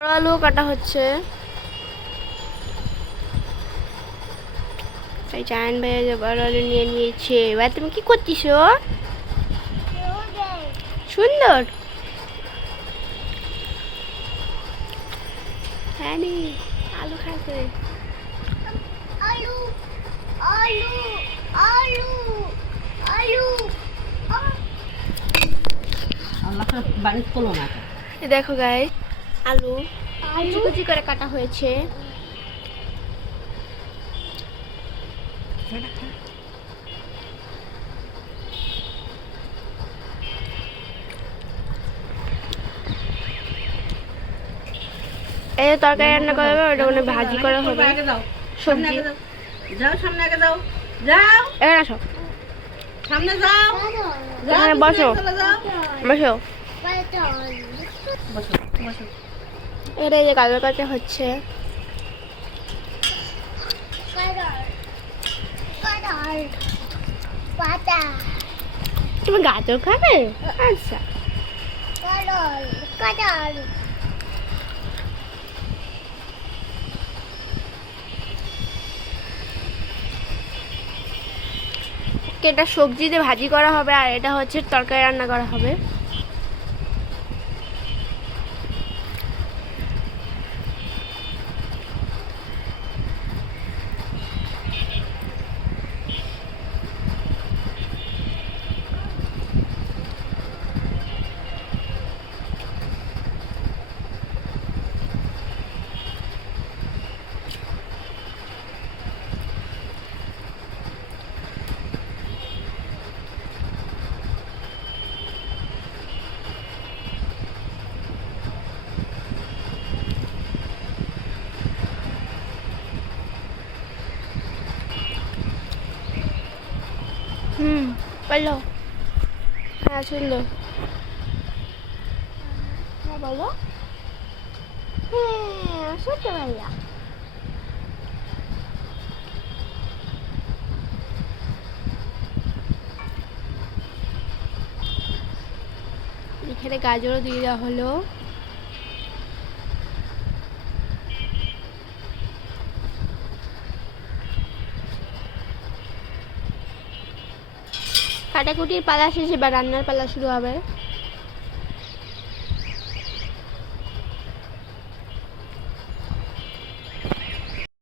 আলু কাটা হচ্ছে। তাই জায়ান ভাইয়া যে বড় আলু নিয়ে নিয়েছে। এবার তুমি কি করছিস? সুন্দর। হ্যাঁ নি আলু খাচ্ছে। আলু আলু আলু আলু আল্লাহ বাড়ি করলো না। দেখো গাইস, আলু কুচি কুচি করে কাটা হয়েছে। এই তরকারি রান্না করা হবে, ওটা মানে ভাজি করা হবে। সবজি যাও সামনে আগে যাও যাও এখানে আসো, সামনে যাও এখানে বসো বসো। বসো বসো এটা এই যে গাজর কাটা হচ্ছে। তুমি গাজর খাবে? আচ্ছা এটা সবজি দিয়ে ভাজি করা হবে, আর এটা হচ্ছে তরকারি রান্না করা হবে। বলো। হ্যাঁ সুন্দর। হ্যাঁ বলো। হ্যাঁ সত্যি ভাইয়া। এখানে গাজরও দিয়ে দেওয়া হলো। কাটাকুটির পালা শেষে বা রান্নার পালা শুরু হবে।